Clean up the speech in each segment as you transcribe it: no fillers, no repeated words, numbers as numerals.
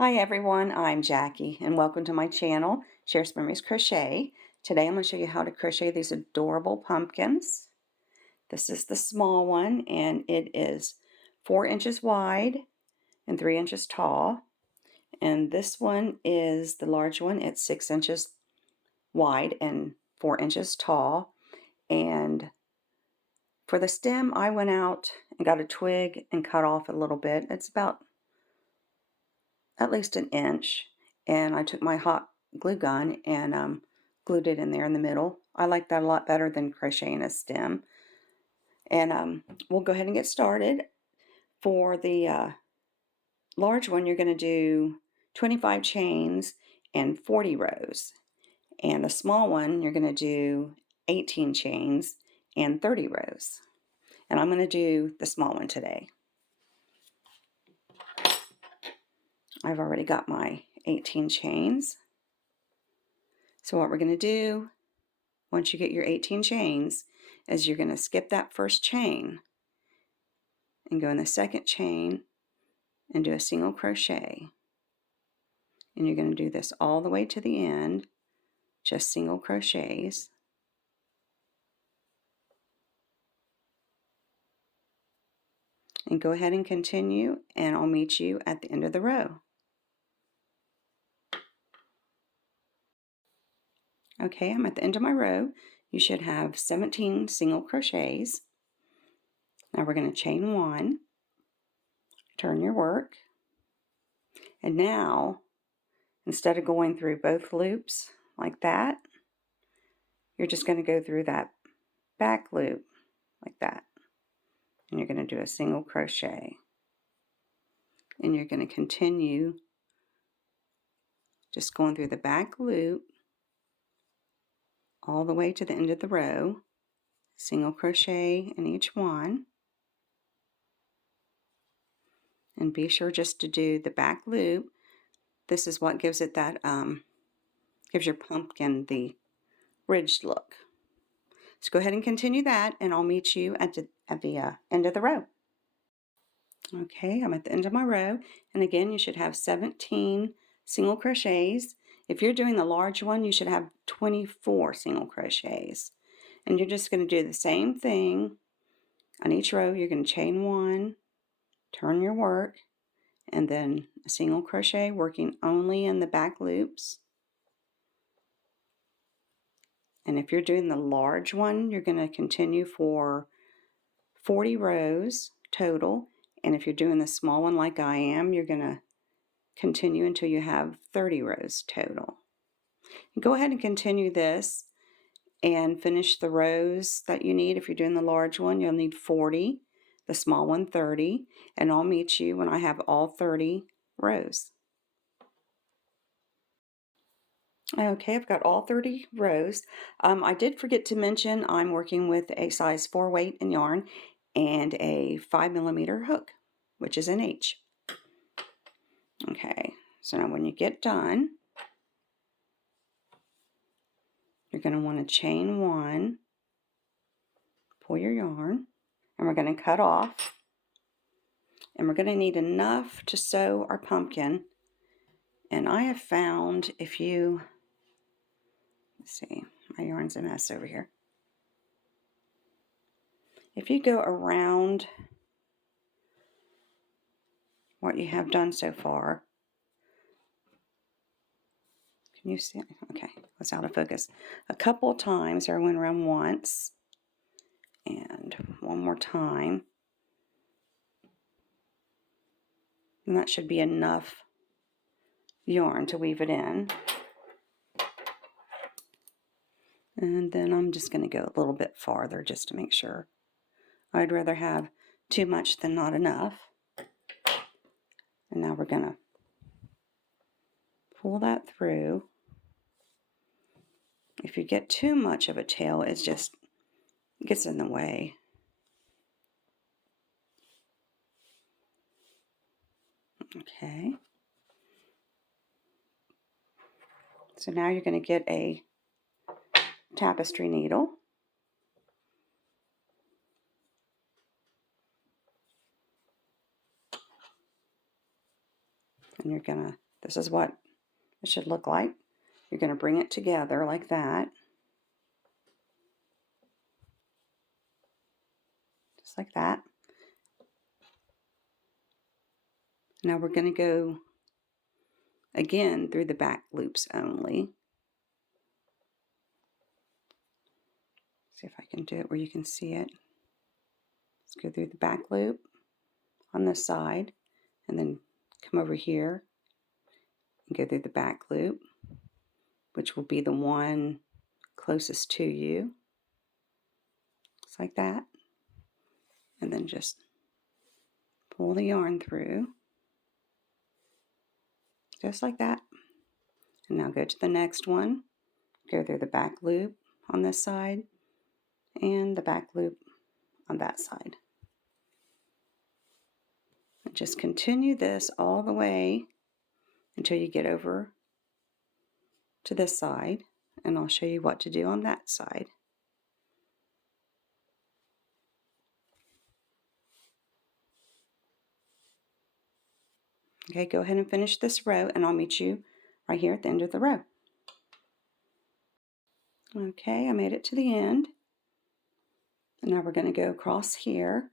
Hi everyone, I'm Jackie and welcome to my channel, Shares Memories Crochet. Today I'm going to show you how to crochet these adorable pumpkins. This is the small one and it is 4 inches wide and 3 inches tall. And this one is the large one. It's 6 inches wide and 4 inches tall. And for the stem, I went out and got a twig and cut off a little bit. It's about at least an inch, and I took my hot glue gun and glued it in there in the middle. I like that a lot better than crocheting a stem. And we'll go ahead and get started. For the large one, you're going to do 25 chains and 40 rows. And the small one, you're going to do 18 chains and 30 rows. And I'm going to do the small one today. I've already got my 18 chains. So what we're going to do, once you get your 18 chains, is you're going to skip that first chain and go in the second chain and do a single crochet. And you're going to do this all the way to the end, just single crochets. And go ahead and continue, and I'll meet you at the end of the row. Okay, I'm at the end of my row. You should have 17 single crochets. Now we're going to chain 1, turn your work, and now instead of going through both loops like that, you're just going to go through that back loop like that. And you're going to do a single crochet. And you're going to continue just going through the back loop all the way to the end of the row. Single crochet in each one. And be sure just to do the back loop. This is what gives it that, gives your pumpkin the ridged look. So go ahead and continue that, and I'll meet you at the end of the row. Okay, I'm at the end of my row, and again, you should have 17 single crochets. If you're doing the large one, you should have 24 single crochets. And you're just going to do the same thing on each row. You're going to chain 1, turn your work, and then a single crochet, working only in the back loops. And if you're doing the large one, you're going to continue for 40 rows total. And if you're doing the small one like I am, you're going to continue until you have 30 rows total. Go ahead and continue this and finish the rows that you need. If you're doing the large one, you'll need 40, the small one 30, and I'll meet you when I have all 30 rows. Okay, I've got all 30 rows. I did forget to mention I'm working with a size 4 weight in yarn and a 5mm hook, which is an H. Okay, so now when you get done, you're going to want to chain 1, pull your yarn, and we're going to cut off. And we're going to need enough to sew our pumpkin. And I have found if you, let's see, my yarn's a mess over here. If you go around what you have done so far, can you see? Okay, it's out of focus. A couple times, or I went around once, and one more time. And that should be enough yarn to weave it in. And then I'm just going to go a little bit farther just to make sure. I'd rather have too much than not enough. And now we're going to pull that through. If you get too much of a tail, it just gets in the way. Okay. So now you're going to get a tapestry needle. And you're going to This is what it should look like. You're going to bring it together like that. Just like that. Now we're going to go again through the back loops only. See if I can do it where you can see it. Let's go through the back loop on this side and then come over here and go through the back loop, which will be the one closest to you. Just like that. And then just pull the yarn through. Just like that. And now go to the next one. Go through the back loop on this side and the back loop on that side. And just continue this all the way until you get over to this side, and I'll show you what to do on that side. Okay, go ahead and finish this row, and I'll meet you right here at the end of the row. Okay, I made it to the end. And now we're going to go across here.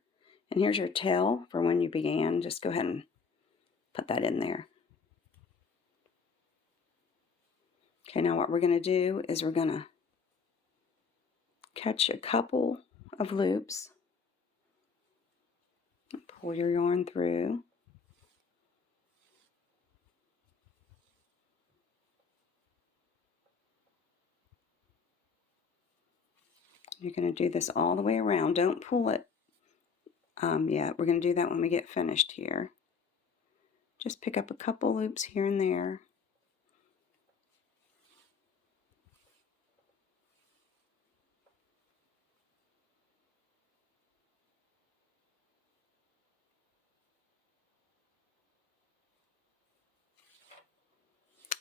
And here's your tail for when you began. Just go ahead and put that in there. Okay, now what we're going to do is we're going to catch a couple of loops. Pull your yarn through. You're going to do this all the way around. Don't pull it yet. We're going to do that when we get finished here. Just pick up a couple loops here and there.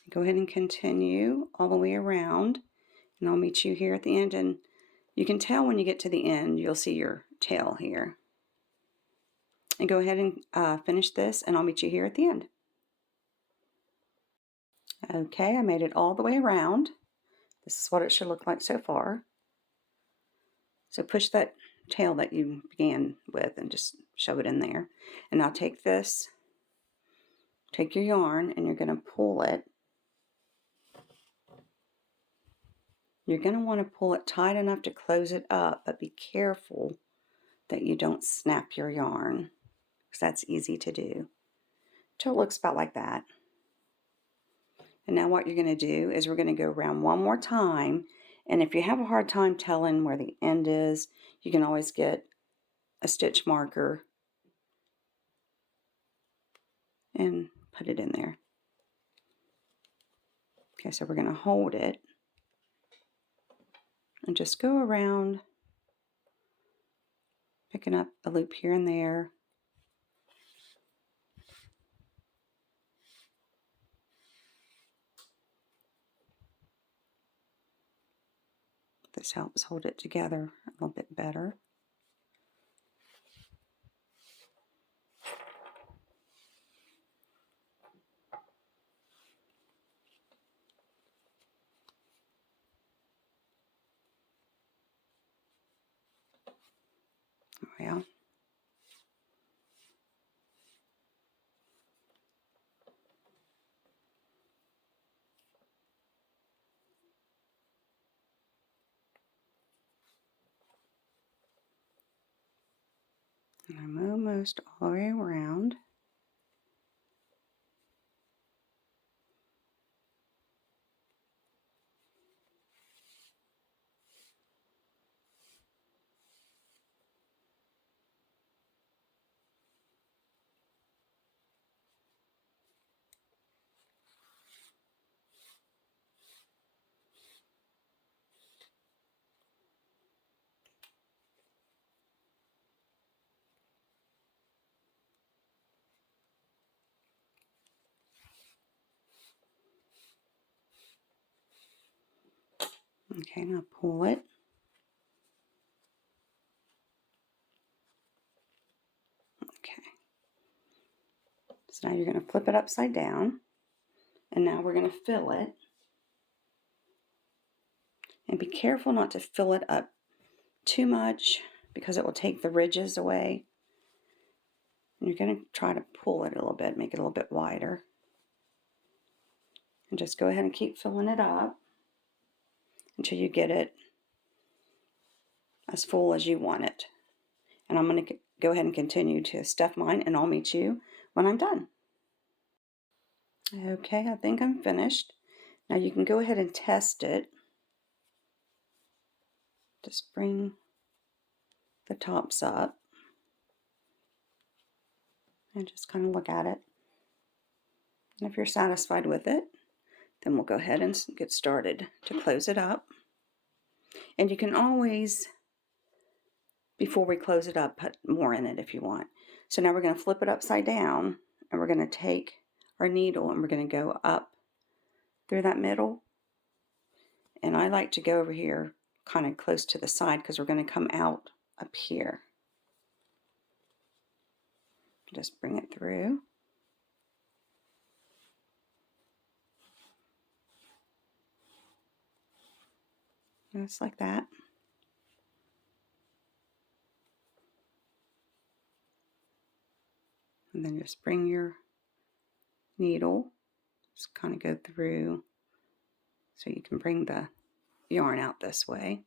Go ahead and continue all the way around, and I'll meet you here at the end. And you can tell when you get to the end, you'll see your tail here. And go ahead and finish this, and I'll meet you here at the end. Okay, I made it all the way around. This is what it should look like so far. So push that tail that you began with and just shove it in there. And now take this, take your yarn, and you're going to pull it. You're going to want to pull it tight enough to close it up, but be careful that you don't snap your yarn, because that's easy to do. So it looks about like that. And now what you're going to do is we're going to go around one more time. And if you have a hard time telling where the end is, you can always get a stitch marker and put it in there. Okay, so we're going to hold it and just go around, picking up a loop here and there. This helps hold it together a little bit better. Well, and I'm almost all the way around. Okay, now pull it. Okay. So now you're going to flip it upside down. And now we're going to fill it. And be careful not to fill it up too much because it will take the ridges away. And you're going to try to pull it a little bit, make it a little bit wider. And just go ahead and keep filling it up until you get it as full as you want it. And I'm going to go ahead and continue to stuff mine, and I'll meet you when I'm done. Okay, I think I'm finished. Now you can go ahead and test it. Just bring the tops up and just kind of look at it. And if you're satisfied with it, then we'll go ahead and get started to close it up. And you can always, before we close it up, put more in it if you want. So now we're going to flip it upside down, and we're going to take our needle and we're going to go up through that middle. And I like to go over here kind of close to the side because we're going to come out up here. Just bring it through. Just like that. And then just bring your needle, just kind of go through so you can bring the yarn out this way.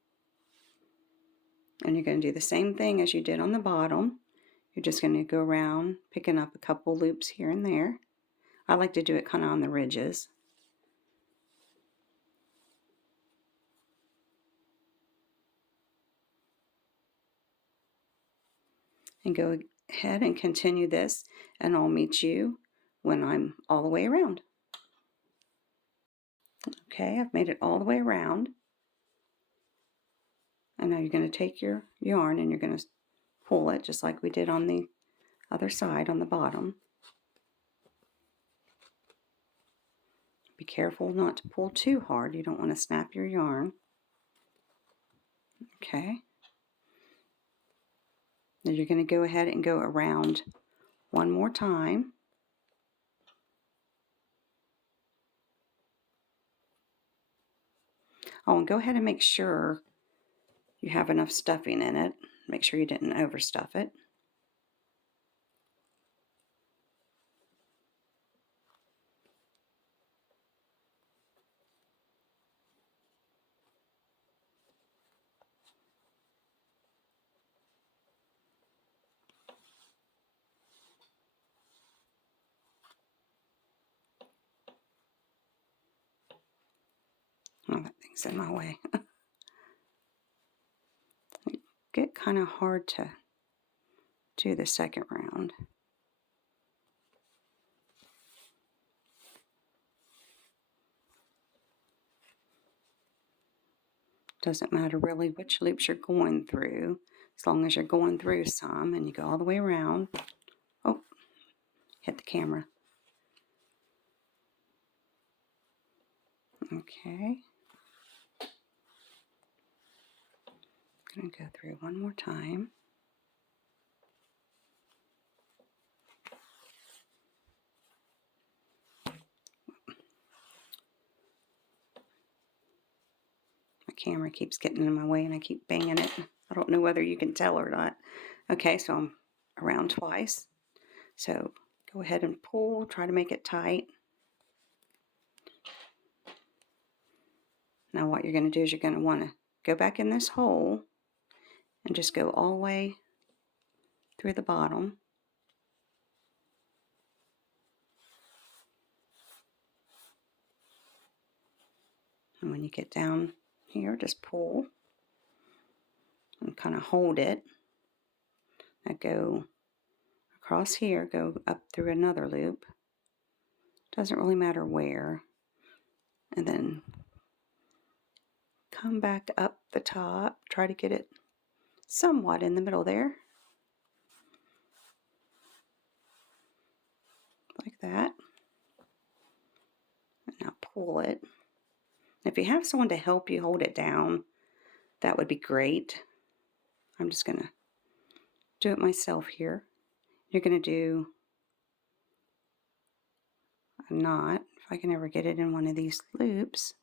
And you're going to do the same thing as you did on the bottom. You're just going to go around picking up a couple loops here and there. I like to do it kind of on the ridges. And go ahead and continue this, and I'll meet you when I'm all the way around. Okay, I've made it all the way around. And now you're going to take your yarn and you're going to pull it just like we did on the other side on the bottom. Be careful not to pull too hard. You don't want to snap your yarn. Okay. Then you're going to go ahead and go around one more time. Oh, and go ahead and make sure you have enough stuffing in it. Make sure you didn't overstuff it. Oh, that thing's in my way. It get kind of hard to do the second round. Doesn't matter really which loops you're going through, as long as you're going through some, and you go all the way around. Oh, hit the camera. Okay. I'm going to go through one more time. My camera keeps getting in my way and I keep banging it. I don't know whether you can tell or not. Okay, so I'm around twice. So go ahead and pull, try to make it tight. Now what you're going to do is you're going to want to go back in this hole and just go all the way through the bottom. And when you get down here, just pull and kind of hold it. Now go across here, go up through another loop. Doesn't really matter where. And then come back up the top, try to get it somewhat in the middle there. Like that. And now pull it. If you have someone to help you hold it down, that would be great. I'm just going to do it myself here. You're going to do a knot, if If I can ever get it in one of these loops.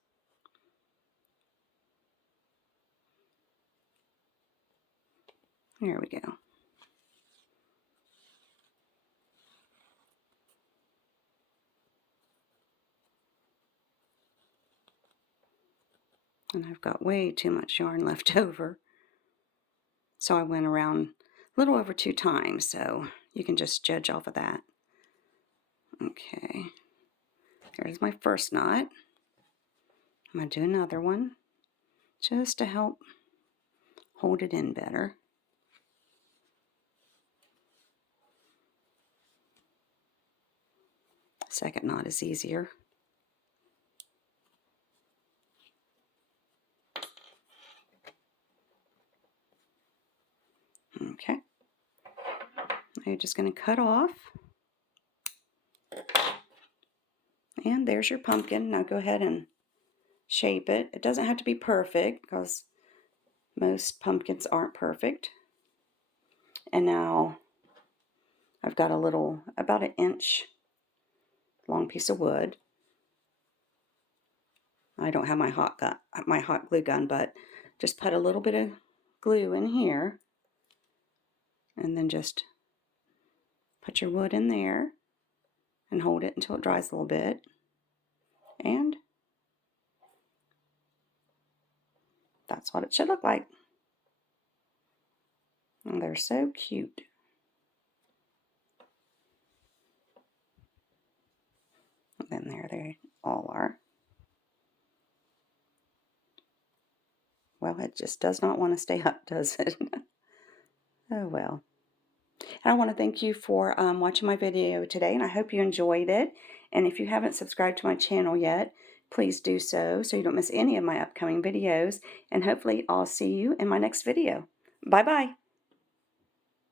There we go. And I've got way too much yarn left over. So I went around a little over 2 times, so you can just judge off of that. Okay, there's my first knot. I'm going to do another one just to help hold it in better. Second knot is easier. Okay, now you're just going to cut off. And there's your pumpkin. Now go ahead and shape it. It doesn't have to be perfect because most pumpkins aren't perfect. And now I've got a little, about an inch long piece of wood. I don't have my hot glue gun, but just put a little bit of glue in here, and then just put your wood in there and hold it until it dries a little bit. And that's what it should look like. And they're so cute. And there they all are. Well, it just does not want to stay up, does it? Oh well. And I want to thank you for watching my video today, and I hope you enjoyed it. And if you haven't subscribed to my channel yet, please do so you don't miss any of my upcoming videos. And hopefully I'll see you in my next video. Bye-bye.